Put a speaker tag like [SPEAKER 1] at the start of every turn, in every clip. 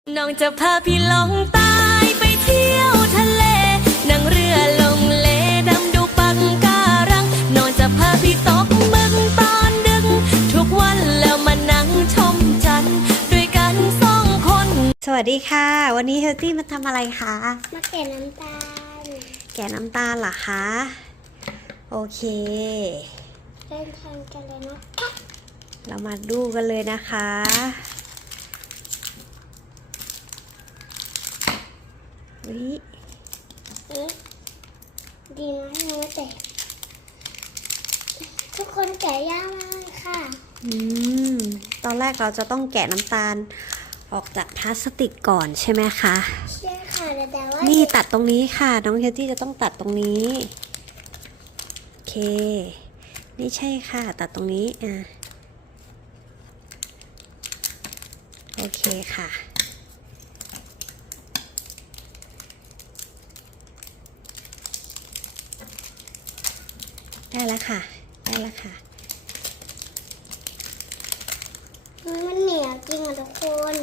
[SPEAKER 1] น้องจะพาพี่ลงใต้ไปเที่ยวทะเลนั่งเรือลงเลดำดูปังการังน้องจะพาพี่ตกหมึกตอนดึกทุกวันแล้วมานั่งชมจันทร์ด้วยกัน2 คน
[SPEAKER 2] สวัสดีค่ะวันนี้เฮลตี้มาทำอะไรคะ
[SPEAKER 3] มาแกะน้ำตาล
[SPEAKER 2] แกะน้ำตาลเหรอคะโอเค
[SPEAKER 3] เริ่มทำกันเลยนะคะ
[SPEAKER 2] เรามาดูกันเลยนะคะวิ
[SPEAKER 3] ดีนะยังไม่แตกทุกคนแกะยากมากเลยค่ะ
[SPEAKER 2] ตอนแรกเราจะต้องแกะน้ำตาลออกจากพลาสติกก่อนใช่ไหมคะ
[SPEAKER 3] ใช่ค่ะแต่ว่า
[SPEAKER 2] นี่ตัดตรงนี้ค่ะน้องเฮลตี้จะต้องตัดตรงนี้โอเคนี่ใช่ค่ะตัดตรงนี้โอเคค่ะได้แล้วค่ะได้แล้วค่ะ
[SPEAKER 3] มันเหนียวจริงอ่ะทุกคน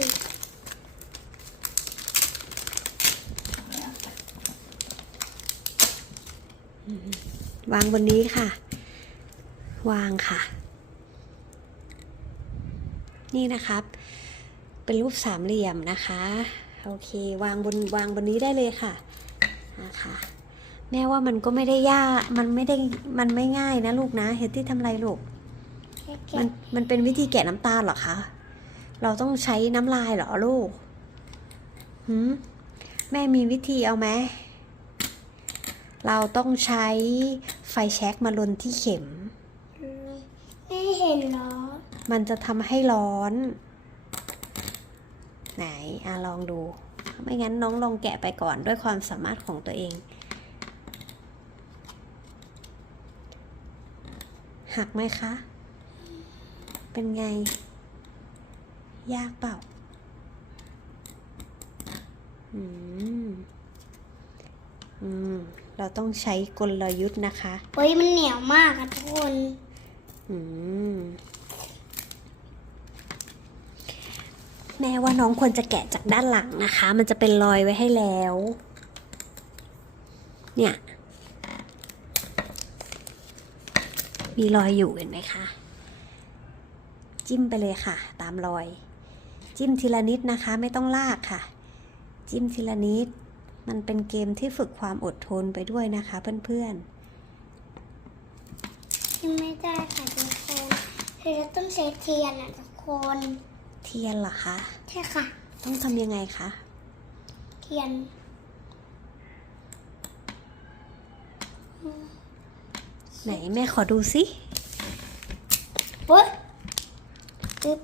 [SPEAKER 2] วางบนนี้ค่ะวางค่ะนี่นะครับเป็นรูปสามเหลี่ยมนะคะโอเควางบนนี้ได้เลยค่ะนะคะแม่ว่ามันก็ไม่ได้ยากมันไม่ง่ายนะลูกนะเฮลตี้ทำอะไรลูกมันเป็นวิธีแกะน้ำตาลเหรอคะเราต้องใช้น้ำลายเหรอลูกแม่มีวิธีเอาไหมเราต้องใช้ไฟแช็กมาลนที่เข็ม
[SPEAKER 3] ไม่เห็นหรอ
[SPEAKER 2] มันจะทำให้ร้อนไหนลองดูไม่งั้นน้องลองแกะไปก่อนด้วยความสามารถของตัวเองหักไหมคะเป็นไงยากเปล่าเราต้องใช้กลยุทธ์นะคะ
[SPEAKER 3] เฮ้ยมันเหนียวมากอะทุกคน
[SPEAKER 2] แม่ว่าน้องควรจะแกะจากด้านหลังนะคะมันจะเป็นรอยไว้ให้แล้วเนี่ยมีรอยอยู่เห็นไหมคะจิ้มไปเลยค่ะตามรอยจิ้มทีละนิดนะคะไม่ต้องลากค่ะจิ้มทีละนิดมันเป็นเกมที่ฝึกความอดทนไปด้วยนะคะเพื่อน
[SPEAKER 3] ๆจิ้มไม่ได้ค่ะทุกคนคือเราต้องใช้เทียนอะทุกคน
[SPEAKER 2] เทียนเหรอคะ
[SPEAKER 3] ใช่ค่ะ
[SPEAKER 2] ต้องทำยังไงคะ
[SPEAKER 3] เทียน
[SPEAKER 2] ไหนแม่ขอดูสิ
[SPEAKER 3] เฮ้ยปึ๊บ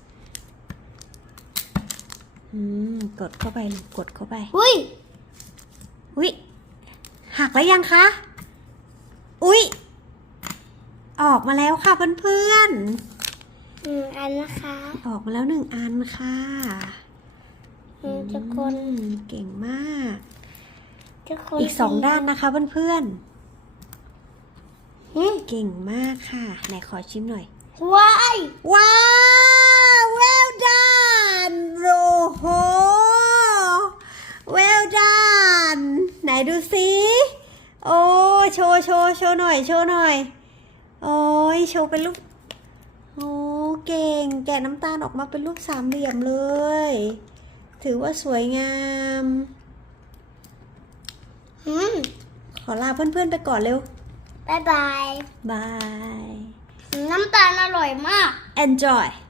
[SPEAKER 2] กดเข้าไปกดเข้าไป
[SPEAKER 3] อุ้ย
[SPEAKER 2] หักแล้วยังคะอุ้ยออกมาแล้วค่ะเพื่อน
[SPEAKER 3] อันนะคะ
[SPEAKER 2] ออกมาแล้ว1 อันค่ะ
[SPEAKER 3] ทุกคน
[SPEAKER 2] เก่งมากอีก2 ด้านนะคะเพื่อนเก่งมากค่ะไหนขอชิมหน่อย
[SPEAKER 3] ว้าว
[SPEAKER 2] well done โอ้โห well done ไหนดูสิโอ้โชว์หน่อยโอ้ยโชว์เป็นรูปโอ้เก่งแกะน้ำตาลออกมาเป็นรูปสามเหลี่ยมเลยถือว่าสวยงามขอลาเพื่อนๆไปก่อนเร็ว
[SPEAKER 3] บ๊ายบาย
[SPEAKER 2] บาย
[SPEAKER 3] น้ำตาลอร่อยมาก
[SPEAKER 2] enjoy